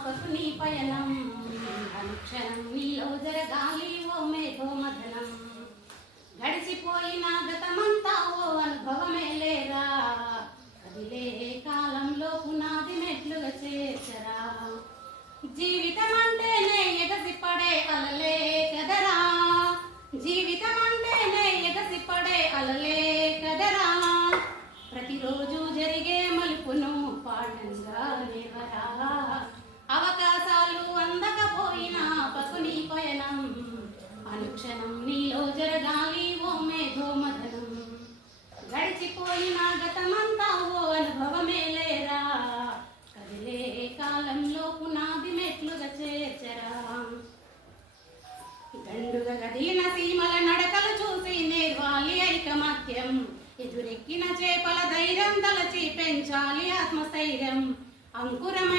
పసుని పయనం అనుక్షణం నీలో జరగాలి ఓ మేఘోమథనం గడిచిపోయిన గతమంతా ఓ అనుభవమే లేరా కదిలే కాలంలో పునాది మెట్లుగా చేర్చరా జీవితం అంటేనే ఎగసిపడే అలలే కదరా జీవితం అంటేనే ఎగసిపడే అలలే కదరా ప్రతిరోజు జరిగే మలుపును పాడంగా లేవరా అవకాశాలు అందకపోయినా పసుని పయనం అనుక్షణం నీలో జరగాలి ఓ మేఘోమథనం గడిచిపోయిన గతమంతా ఓ అనుభవమే లేరా కదిలే కాలంలో పునాది మెట్లుగా చేర్చరా దండుగా గదిలిన సీమల నడకలు చూసి నేర్వాలి ఐకమత్యం ఎదురెక్కిన చేపల ధైర్యం తలచి పెంచాలి ఆత్మస్థైర్యం అంకురమై